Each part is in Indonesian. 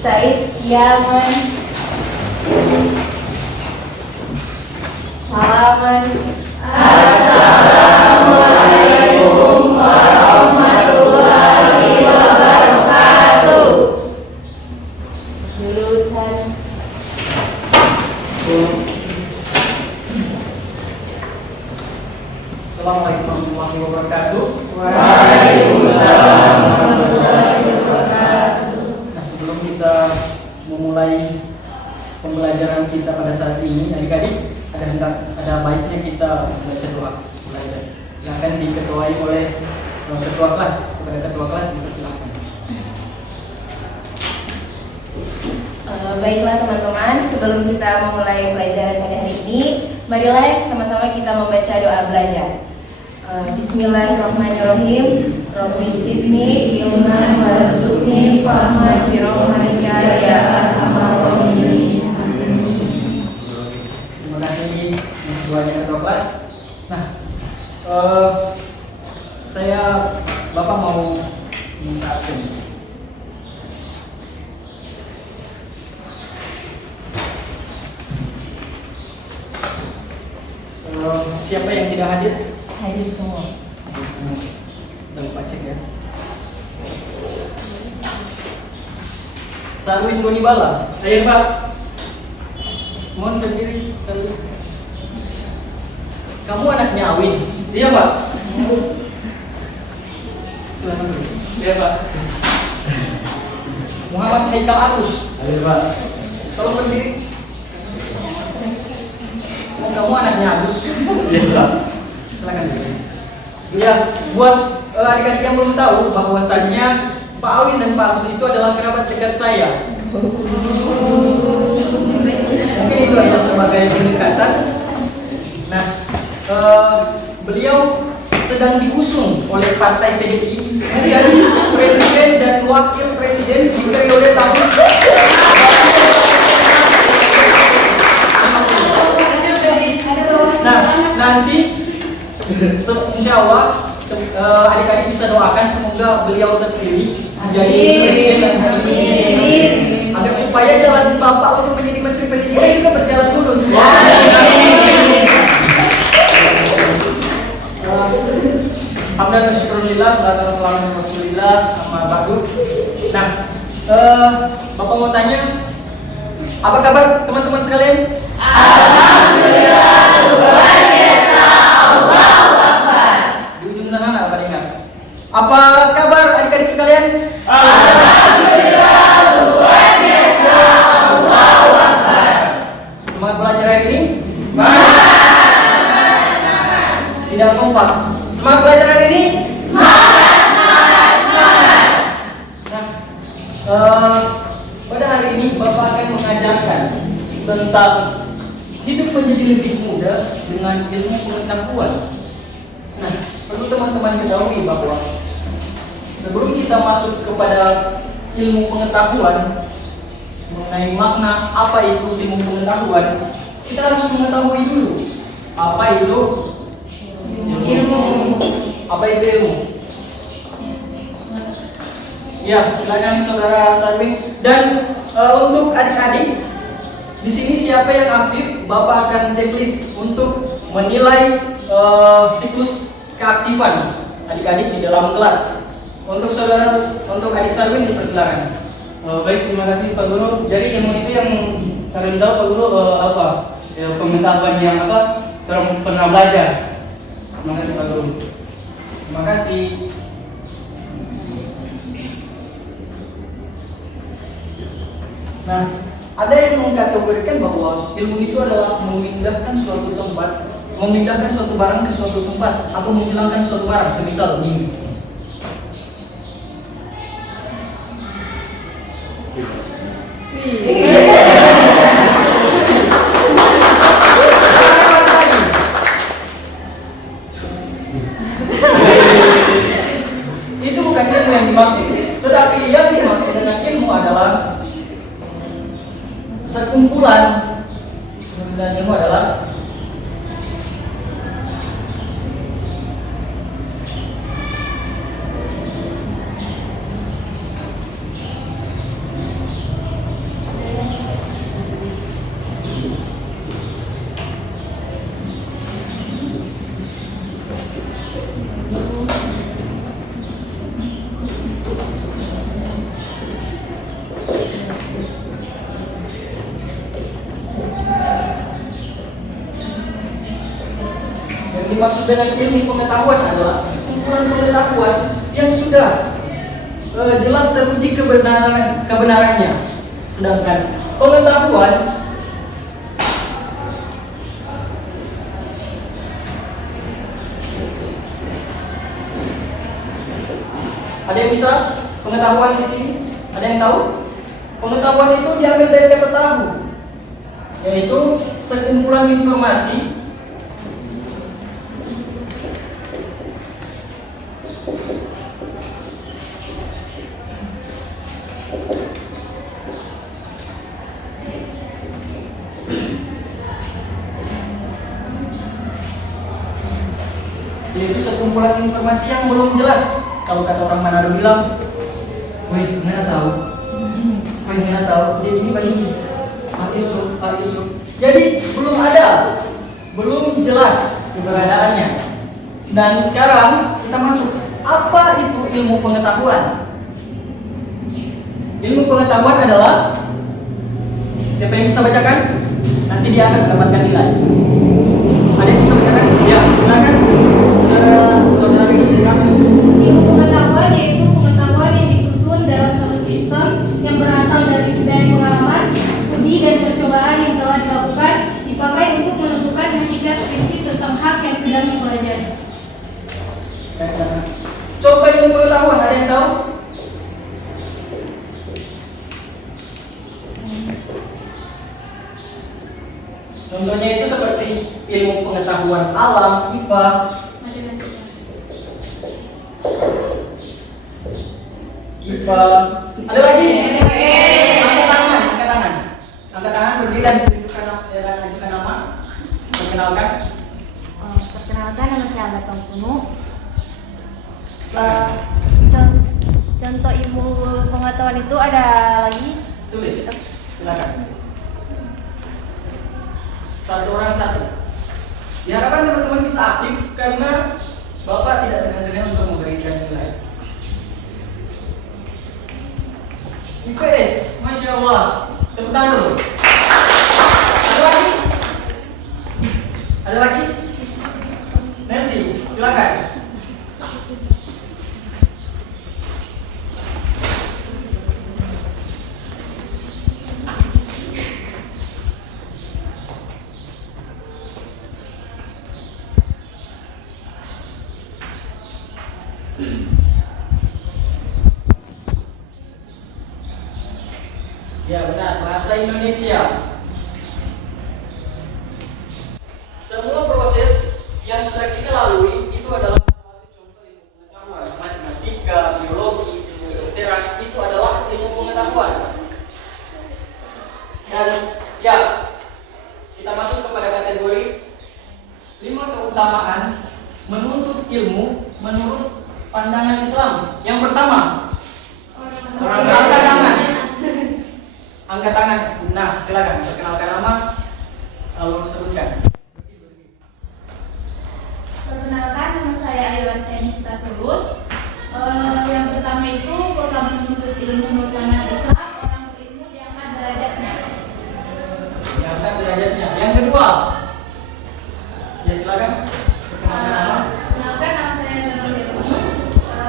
Said Yaman, Salaman. Assalamualaikum warahmatullahi wabarakatuh. Jurusan. Assalamualaikum warahmatullahi wabarakatuh. Waalaikumsalam warahmatullahi wabarakatuh. Nah, sebelum kita memulai pembelajaran kita pada saat ini, adik-adik, ada baiknya kita baca doa belajar yang akan diketuai oleh ketua kelas. Kepada ketua kelas dipersilakan. Baiklah teman-teman, sebelum kita memulai pelajaran pada hari ini, marilah sama-sama kita membaca doa belajar. Bismillahirrahmanirrahim. Rabbi zidni ilman warzuqni fahman birahmatika ya arhamar rahimin. Terima kasih ketuanya ketua kelas. Nah, Bapak mau minta absen. Siapa yang tidak hadir? Hadir semua. Hadir semua. Jangan lupa cek ya. Sarwin Gonibala. Ayo Pak. Mohon berdiri, Sarwin. Kamu anaknya Awin? Iya Pak. Silahkan dulu. Iya Pak. Muhammad Haikal Agus. Ayo Pak. Tolong berdiri. Kamu anaknya Agus? Iya Pak. Silakan dulu. Ya, buat adik-adik yang belum tahu bahwasannya Pak Awin dan Pak Agus itu adalah kerabat dekat saya. Mungkin itu adalah sebagai pendekatan. Nah, beliau sedang diusung oleh Partai PDI menjadi presiden dan wakil presiden di periode tahun. Nah, nanti insya Allah adik-adik bisa doakan semoga beliau terpilih menjadi presiden dan wakil presiden, agar supaya jalan Bapak untuk menjadi menteri pendidikan juga berjalan lurus. Alhamdulillah, syukurillah, salatu wassalamu ala Rasulillah, amma ba'du. Nah, Bapak mau tanya, apa kabar teman-teman sekalian? Alhamdulillah, luar biasa, Allahu Akbar. Di ujung sana nggak paling ingat. Apa kabar adik-adik sekalian? Alhamdulillah, luar biasa, Allahu Akbar. Semangat belajar hari ini? Semangat. Tidak kompak. Semangat belajar hari ini? Semangat. Nah, pada hari ini Bapak akan mengajarkan tentang hidup menjadi lebih mudah dengan ilmu pengetahuan. Nah, perlu teman-teman ketahui bahwa sebelum kita masuk kepada ilmu pengetahuan mengenai makna apa itu ilmu pengetahuan, kita harus mengetahui dulu apa itu Ilmu. Apa itu ilmu? Ya, silakan saudara Sarwing. Dan untuk adik-adik di sini siapa yang aktif, Bapak akan checklist untuk menilai siklus keaktifan adik-adik di dalam kelas. Untuk adik Sarwing dipersilakan. Baik, terima kasih Pak Guru. Jadi ilmu itu yang saya tahu Pak Guru apa? Pengetahuan yang apa? Orang pernah belajar. Terima kasih Pak Guru. Terima kasih. Nah, ada yang mengkategorikan bahwa ilmu itu adalah memindahkan suatu barang ke suatu tempat atau menghilangkan suatu barang, semisal ini. Itu bukan ilmu yang dimaksud, tetapi yang dimaksud dengan ilmu adalah sekumpulan, dan ilmu adalah Yang dimaksud dengan ilmu pengetahuan adalah sekumpulan pengetahuan yang sudah jelas teruji kebenarannya. Sedangkan pengetahuan ada yang bisa pengetahuan di sini? Ada yang tahu? Pengetahuan itu diambil dari kata tahu, yaitu sekumpulan informasi yang belum jelas. Kalau kata orang Manado bilang, wih, mana tahu? Wih, mana tahu? Dia ini begini. Pak Isru. Jadi belum jelas keberadaannya. Dan sekarang kita masuk. Apa itu ilmu pengetahuan? Ilmu pengetahuan adalah, siapa yang bisa bacakan? Nanti dia akan mendapatkan nilai. Ada yang bisa bacakan? Ya, silakan. Saudara ilmu pengetahuan yaitu pengetahuan yang disusun dalam suatu sistem yang berasal dari pengalaman, studi dan percobaan yang telah dilakukan, dipakai untuk menentukan hakikat prinsip tentang hak yang sedang dipelajari. Contoh ilmu pengetahuan, ada yang tahu? Contohnya itu seperti ilmu pengetahuan alam, IPA. Ada lagi? Angkat tangan berdiri dan tunjukkan nama. Perkenalkan. Perkenalkan, nama saya Agatong Tunu. Contoh ilmu pengetahuan itu ada lagi. Tulis. Silakan. Satu orang satu. Diharapkan teman-teman bisa aktif karena Bapak tidak segan-segan untuk memberikan nilai. IPS, Masya Allah. Tepuk tangan dulu. Ada lagi? Ada lagi? Nancy, silakan. Ya benar, bahasa Indonesia. Semua proses yang sudah kita lalui itu adalah suatu contoh ilmu pengetahuan. Matematika, biologi, ilmu kedokteran itu adalah ilmu pengetahuan. Dan ya, kita masuk kepada kategori 5 keutamaan menuntut ilmu menurut pandangan Islam. Yang pertama, angkat tangan. Angkat tangan. Nah, silakan perkenalkan nama, lalu sebutkan. Perkenalkan, nama saya Ayuan Tenista Tulus. Yang pertama itu program menuntut ilmu menurut pandangan Islam, orang berilmu diangkat derajatnya. Diangkat derajatnya. Yang kedua, ya silakan perkenalkan nama. Perkenalkan, nama saya Nurul Ilmu.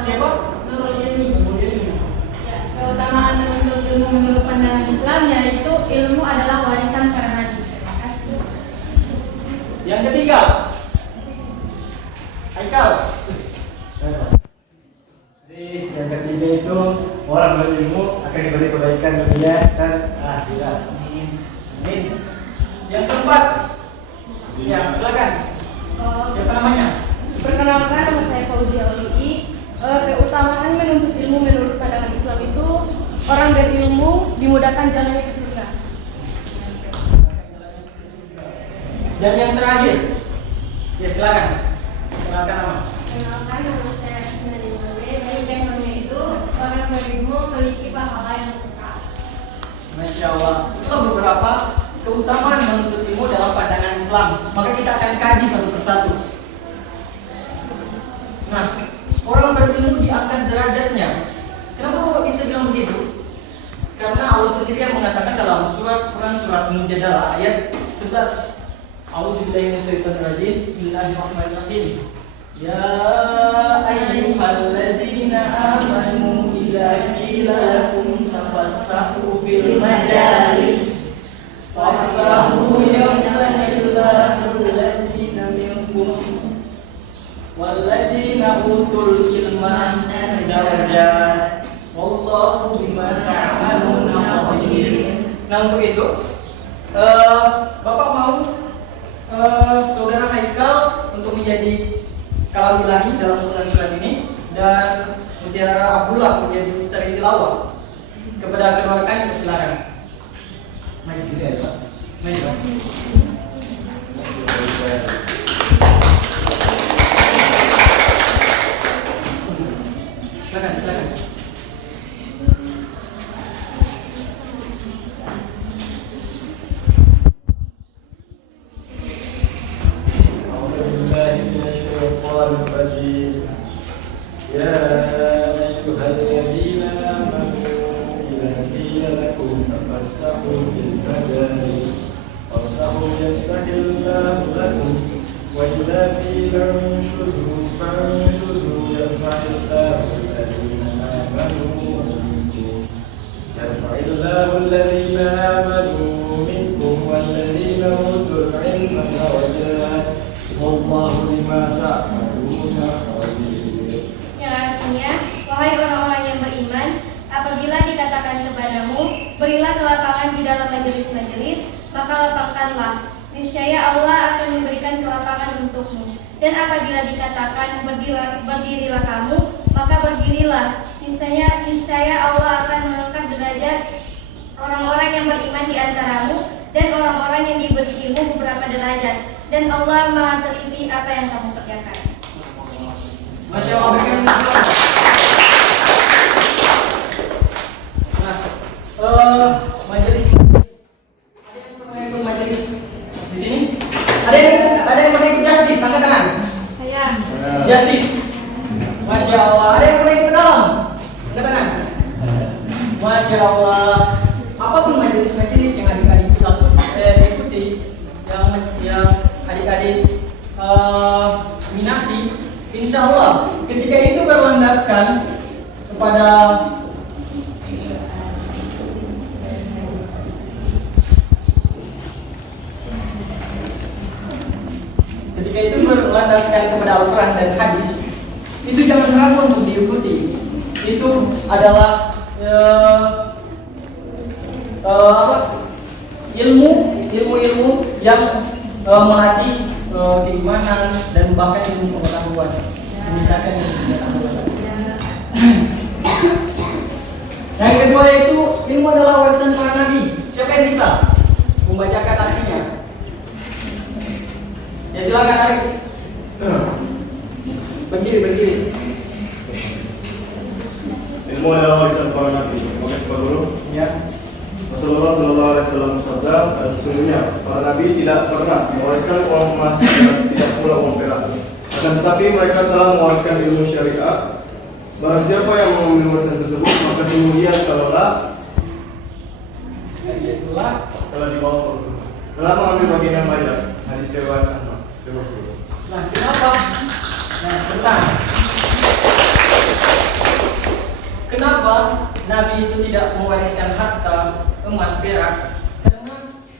Siapa? Nurul Ilmu. Ya, keutamaan menuntut ilmu menurut pandangan Islam yaitu ilmu adalah warisan para nabi. Terima kasih. Yang ketiga, Haikal. Jadi yang ketiga itu orang berilmu akan diberi kebaikan dunia dan akhirat. Amin. Yang keempat, ya silakan. Siapa namanya? Perkenalkan, nama saya Fauzia Uli. Keutamaan menuntut ilmu menurut pandangan Islam itu orang berilmu dimudahkan jalannya ke surga. Dan yang terakhir, ya silakan. Kenalkan nama. Perkenalkan, nama saya Rasna Dewi. Dari teknologi itu orang berilmu memiliki pahala yang lengkap. Masya Allah. Itulah beberapa keutamaan menuntut ilmu dalam pandangan Islam. Maka kita akan kaji satu persatu. Nah, orang berilmu diangkat derajatnya. Kenapa Bapak bisa bilang begitu? Karena Allah sendiri yang mengatakan dalam surat Quran surat Mujadalah ayat 11. A'udzubillahi minasyaitonir rajim. Bismillahirrahmanirrahim. Ya ayyuhalladzina amanu idza qila lakum tafassahu fil majalis fafsahu yafsahillahu alladzina minkum walladzina utul ilma darajat wallahu bima ta'maluna khabir. Nah, untuk itu Bapak mau Saudara Haikal untuk menjadi kalam ilahi dalam urusan surat ini dan Mutiara Abdullah menjadi seri tilawah. Kepada kedua rekan silakan. Maju juga ya, Pak. Maju, Pak. Silakan, silakan. يا أيها الذين آمنوا إذا قيل لكم تفسحوا في المجالس فافسحوا يفسح الله لكم وإذا قيل انشزوا فانشزوا يرفع الله الذين آمنوا منكم والذين أوتوا العلم درجات والله بما تعملون خبير. Yang artinya, wahai orang-orang yang beriman, apabila dikatakan kepadamu, berilah kelapangan di dalam majelis-majelis, maka lapangkanlah. Niscaya Allah akan memberikan kelapangan untukmu. Dan apabila dikatakan berdirilah kamu, maka berdirilah. Niscaya Allah akan mengangkat derajat orang-orang yang beriman di antaramu dan orang-orang yang diberi ilmu beberapa derajat. Dan Allah Maha teliti apa yang kamu kerjakan. Masya Allah, berikan. Nah, majelis. Ada yang pernah ikut majelis di sini? Ada yang pernah ikut justice? Angkat tangan. Saya. Justice. Masya Allah. Ada yang pernah ikut dalam? Angkat tangan. Masya Allah. Apapun majelis-majelis yang adik-adik ikuti, yang adik-adik minati, insya Allah ketika itu berlandaskan kepada Al-Quran dan hadis, itu jangan ragu untuk diikuti. Itu adalah ilmu yang melatih keimanan dan bahkan ilmu pengetahuan, meningkatkan ilmu pengetahuan. Yang kedua itu ilmu adalah warisan para nabi. Siapa yang bisa membacakan artinya? Ya silakan Arif. Berdiri. Ilmu adalah warisan para nabi. Maka dulu. Ya. Rasulullah Sallallahu Alaihi Wasallam bersabda, sesungguhnya para nabi tidak pernah mewariskan uang emas dan tidak pula uang perak. Akan tetapi mereka telah mewariskan ilmu syariat. Barang siapa yang mengambil warisan tersebut, maka sungguh ia telah dibawa telah mengambil bagian yang banyak. Hadis riwayat Ahmad. Nah, kenapa? Nah, bentar. Kenapa Nabi itu tidak mewariskan harta emas perak? Karena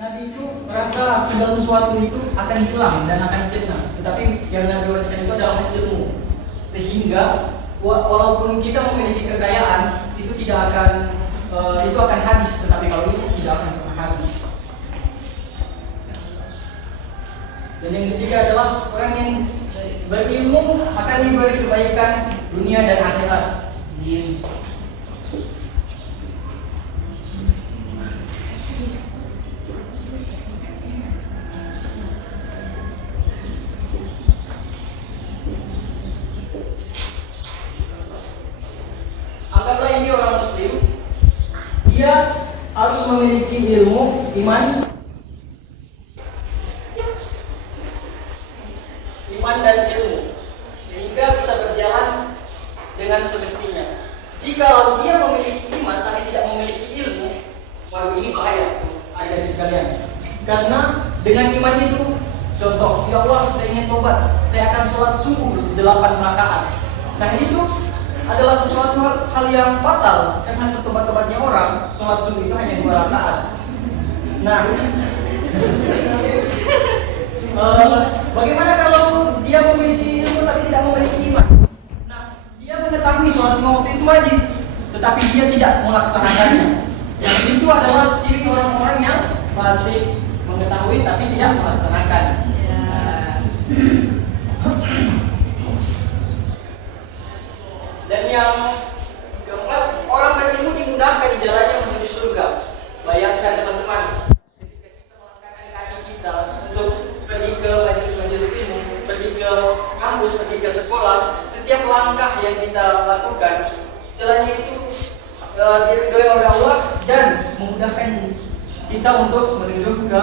Nabi itu merasa segala sesuatu itu akan hilang dan akan sirna. Tetapi yang Nabi wariskan itu adalah ilmu. Sehingga walaupun kita memiliki kekayaan, itu tidak akan habis. Tetapi kalau itu tidak akan pernah habis. Dan yang ketiga adalah orang yang berilmu akan diberi kebaikan dunia dan akhirat. Anggaplah ini orang muslim, dia harus memiliki ilmu, iman dan ilmu sehingga bisa berjalan dengan semestinya. Jika dia memiliki iman tapi tidak memiliki ilmu, waduh ini bahaya adik-adik sekalian. Karena dengan iman itu Contoh, ya Allah saya ingin tobat, saya akan sholat subuh 8 rakaat. Nah itu adalah sesuatu hal yang fatal karena setobat-tobatnya orang sholat subuh itu hanya 2 rakaat. Nah, bagaimana kalau dia memiliki ilmu tapi tidak memiliki iman? Nah, dia mengetahui sholat 5 waktu itu wajib, tetapi dia tidak melaksanakannya. Yang itu adalah ciri orang-orang yang fasik, mengetahui tapi tidak melaksanakan. Dan yang keempat, orang berilmu dimudahkan jalannya menuju surga. Bayangkan teman-teman, ketika kita melangkahkan kaki kita untuk pergi ke majelis-majelis ilmu, pergi ke kampus, pergi ke sekolah, setiap langkah yang kita lakukan, jalannya itu diridhoi oleh Allah dan memudahkan kita untuk menuju ke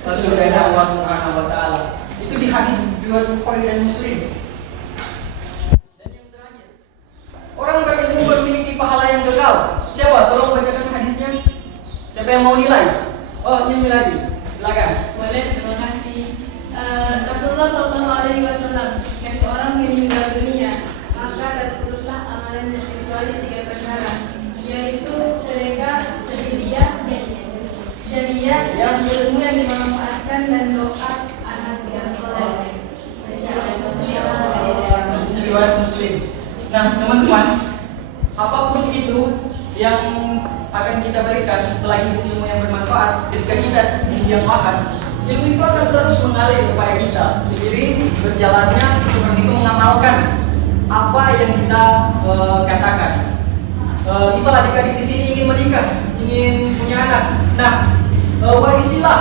surga Allah Subhanahu wa taala. Itu di hadis riwayat Bukhari dan Muslim. Dan yang terakhir, orang berilmu memiliki pahala yang kekal. Siapa? Tolong bacakan hadisnya. Siapa yang mau nilai? Oh, ini lagi. Silakan. Boleh, terima kasih. Rasulullah SAW, ketika seorang meninggal dunia, maka terputuslah amalan kecuali 3 perkara, yaitu sedekah, jariah, yang berilmu yang dimanfaatkan, dan doa anak yang soleh. Riwayat Muslim. Nah, teman-teman, apapun itu yang akan kita berikan selain ilmu yang bermanfaat, ketika kita didiamkan, ilmu itu akan terus mengalir kepada kita seiring berjalannya seseorang itu mengamalkan apa yang kita katakan. Misal adik-adik di sini ingin menikah, ingin punya anak. Nah, warisilah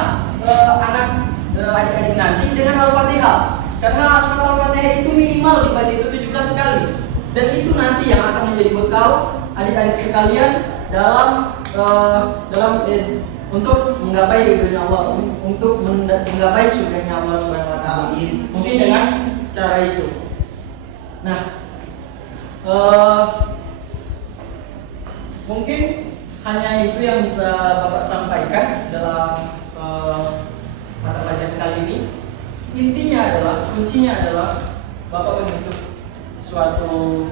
anak adik-adik nanti dengan Al-Fatihah. Karena surat Al-Fatihah itu minimal dibaca itu 17 kali. Dan itu nanti yang akan menjadi bekal adik-adik sekalian dalam untuk menggapai ridhonya Allah, untuk menggapai surganya Allah Subhanahu wa taala. Mungkin dengan cara itu. Nah, mungkin hanya itu yang bisa Bapak sampaikan dalam mata pelajaran kali ini. Intinya adalah, kuncinya adalah Bapak membentuk suatu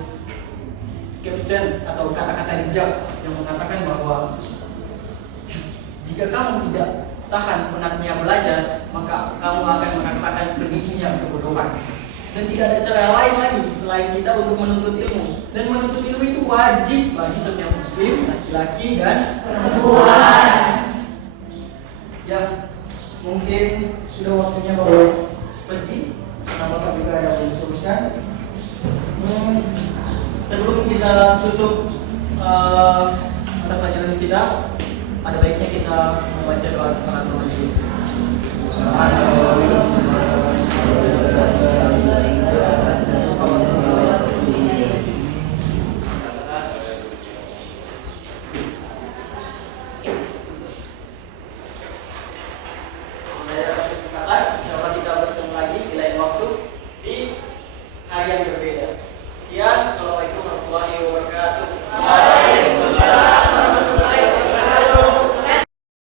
caption atau kata-kata hijab yang mengatakan bahwa jika kamu tidak tahan penatnya belajar, maka kamu akan merasakan pedihnya kebodohan. Dan tidak ada cara lain lagi selain kita untuk menuntut ilmu. Dan menuntut ilmu itu wajib bagi setiap muslim, laki-laki dan perempuan. Ya, mungkin sudah waktunya Bapak pergi, karena Bapak juga ada urusan. Sebelum kita tutup mata pelajaran kita, ada baiknya kita membaca doa kafaratul majelis. Insya Allah kita bertemu lagi di lain waktu di hari yang berbeda.